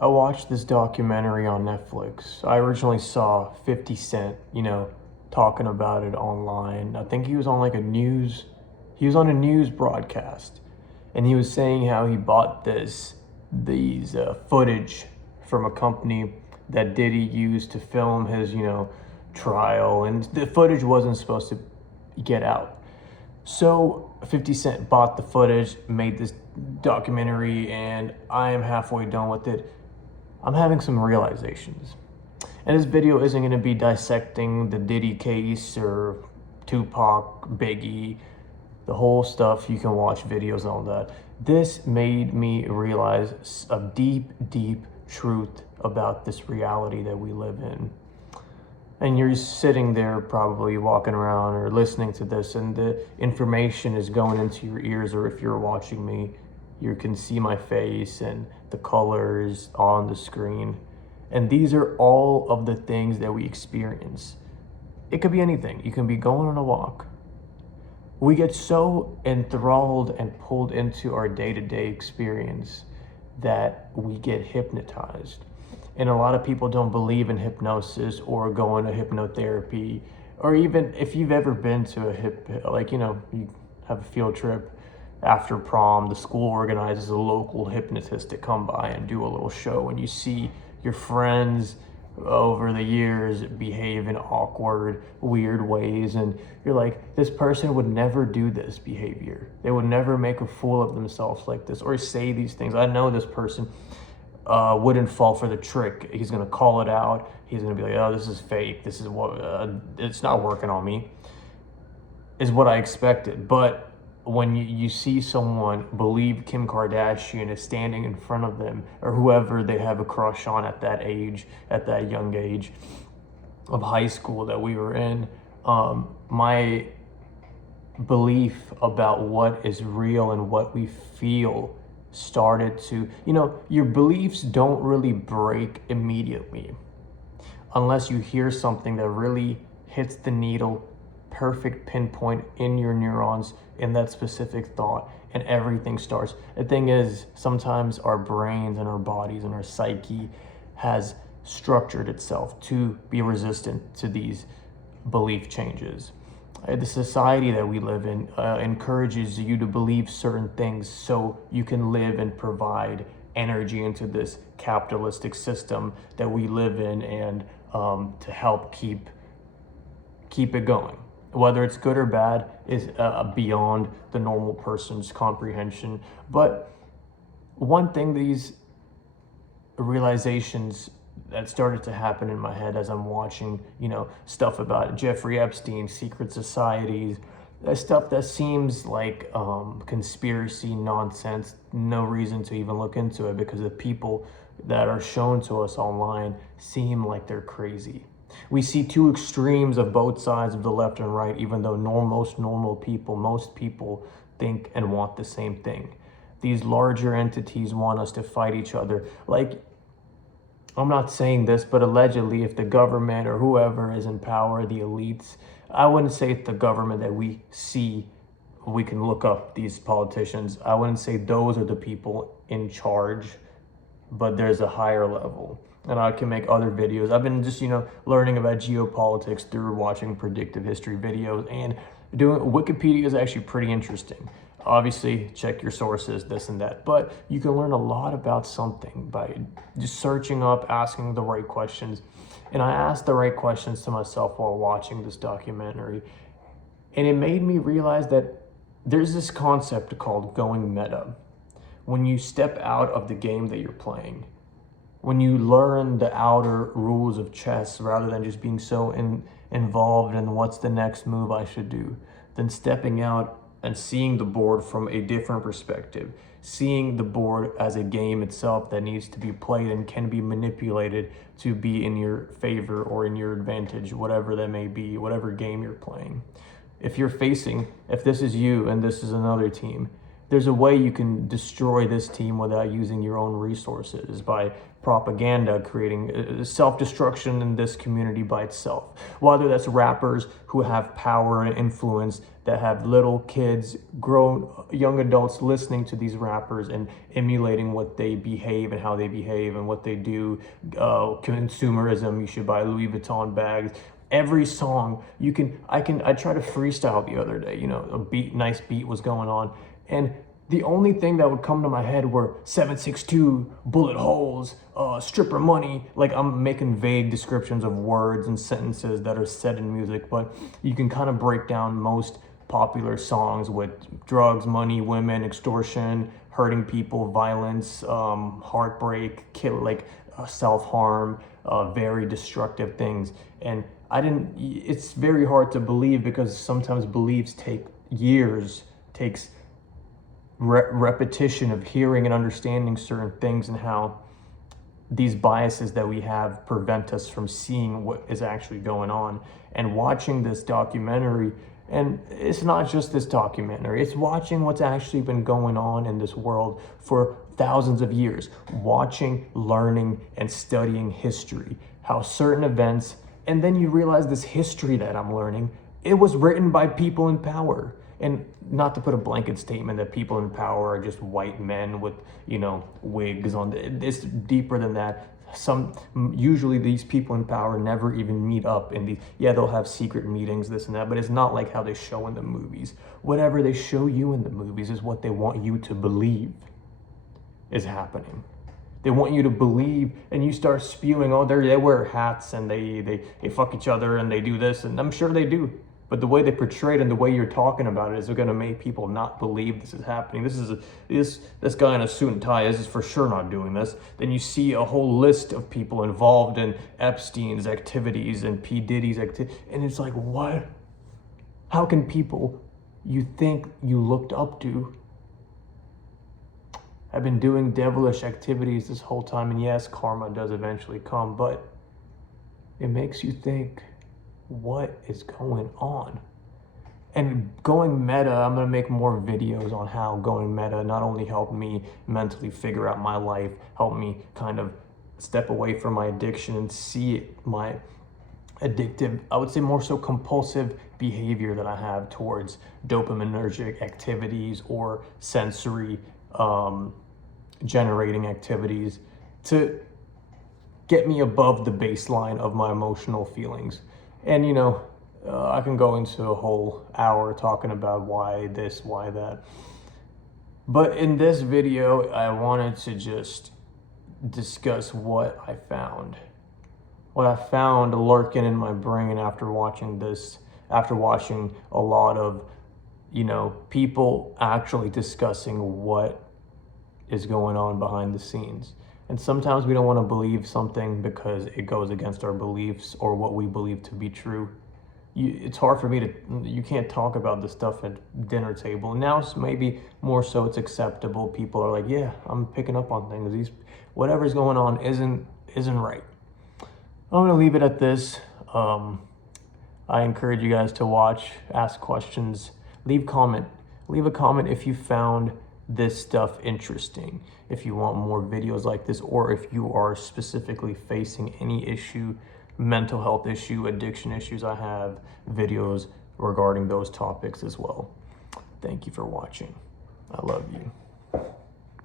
I watched this documentary on Netflix. I originally saw 50 Cent, talking about it online. I think he was on he was on a news broadcast, and he was saying how he bought these footage from a company that Diddy used to film his, trial, and the footage wasn't supposed to get out. So 50 Cent bought the footage, made this documentary, and I am halfway done with it. I'm having some realizations. And this video isn't going to be dissecting the Diddy case or Tupac, Biggie, the whole stuff. You can watch videos on that. This made me realize a deep, deep truth about this reality that we live in. And you're sitting there probably walking around or listening to this, and the information is going into your ears, or if you're watching me, you can see my face and the colors on the screen. And these are all of the things that we experience. It could be anything. You can be going on a walk. We get so enthralled and pulled into our day-to-day experience that we get hypnotized. And a lot of people don't believe in hypnosis or going to hypnotherapy, or even if you've ever been to you have a field trip after prom, the school organizes a local hypnotist to come by and do a little show, and you see your friends over the years behave in awkward, weird ways, and you're like, this person would never do this behavior. They would never make a fool of themselves like this or say these things. I know this person wouldn't fall for the trick. He's gonna call it out. He's gonna be like, oh, this is fake. This is what, it's not working on me, is what I expected. But when you see someone believe Kim Kardashian is standing in front of them, or whoever they have a crush on at that age, at that young age of high school that we were in, my belief about what is real and what we feel started to, your beliefs don't really break immediately unless you hear something that really hits the needle, perfect pinpoint in your neurons in that specific thought, and everything starts. The thing is, sometimes our brains and our bodies and our psyche has structured itself to be resistant to these belief changes. The society that we live in encourages you to believe certain things so you can live and provide energy into this capitalistic system that we live in, and to help keep it going. Whether it's good or bad is beyond the normal person's comprehension. But one thing, these realizations that started to happen in my head as I'm watching, stuff about Jeffrey Epstein, secret societies, stuff that seems like conspiracy nonsense, no reason to even look into it, because the people that are shown to us online seem like they're crazy. We see two extremes of both sides of the left and right, even though most people think and want the same thing. These larger entities want us to fight each other. Like, I'm not saying this, but allegedly, if the government or whoever is in power, the elites, I wouldn't say it's the government that we see. We can look up these politicians. I wouldn't say those are the people in charge, but there's a higher level. And I can make other videos. I've been just, learning about geopolitics through watching predictive history videos, and doing Wikipedia is actually pretty interesting. Obviously, check your sources, this and that, but you can learn a lot about something by just searching up, asking the right questions. And I asked the right questions to myself while watching this documentary, and it made me realize that there's this concept called going meta. When you step out of the game that you're playing, when you learn the outer rules of chess rather than just being so involved in what's the next move I should do, then stepping out and seeing the board from a different perspective, seeing the board as a game itself that needs to be played and can be manipulated to be in your favor or in your advantage, whatever that may be, whatever game you're playing. If this is you and this is another team, there's a way you can destroy this team without using your own resources, by propaganda, creating self-destruction in this community by itself. Whether that's rappers who have power and influence, that have little kids, grown young adults listening to these rappers and emulating what they behave and how they behave and what they do. Consumerism, you should buy Louis Vuitton bags. Every song I tried to freestyle the other day, a nice beat was going on, and the only thing that would come to my head were 762, bullet holes, stripper money. Like, I'm making vague descriptions of words and sentences that are said in music, but you can kind of break down most popular songs with drugs, money, women, extortion, hurting people, violence, heartbreak, self-harm, very destructive things. And it's very hard to believe, because sometimes beliefs take years, takes repetition of hearing and understanding certain things, and how these biases that we have prevent us from seeing what is actually going on. And watching this documentary, and it's not just this documentary, it's watching what's actually been going on in this world for thousands of years, watching, learning, and studying history, how certain events, and then you realize this history that I'm learning, it was written by people in power. And not to put a blanket statement that people in power are just white men with, wigs on. It's deeper than that. Usually these people in power never even meet up in they'll have secret meetings, this and that, but it's not like how they show in the movies. Whatever they show you in the movies is what they want you to believe is happening. They want you to believe, and you start spewing, they wear hats and they fuck each other and they do this, and I'm sure they do. But the way they portray it and the way you're talking about it is going to make people not believe this is happening. This guy in a suit and tie is for sure not doing this. Then you see a whole list of people involved in Epstein's activities and P. Diddy's activities. And it's like, what? How can people you think you looked up to have been doing devilish activities this whole time? And yes, karma does eventually come, but it makes you think, what is going on? And going meta, I'm going to make more videos on how going meta not only helped me mentally figure out my life, helped me kind of step away from my addiction and see it, my addictive, I would say more so compulsive behavior that I have towards dopaminergic activities or sensory generating activities, to get me above the baseline of my emotional feelings. And I can go into a whole hour talking about why this, why that. But in this video, I wanted to just discuss what I found. What I found lurking in my brain after watching this, after watching a lot of, people actually discussing what is going on behind the scenes. And sometimes we don't want to believe something because it goes against our beliefs or what we believe to be true. It's hard for me you can't talk about this stuff at dinner table. Now it's maybe more so it's acceptable. People are like, yeah, I'm picking up on things. Whatever's going on isn't right. I'm going to leave it at this. I encourage you guys to watch, ask questions, leave a comment if you found this stuff interesting, if you want more videos like this, or if you are specifically facing any issue, mental health issue, addiction issues. I have videos regarding those topics as well. Thank you for watching. I love you.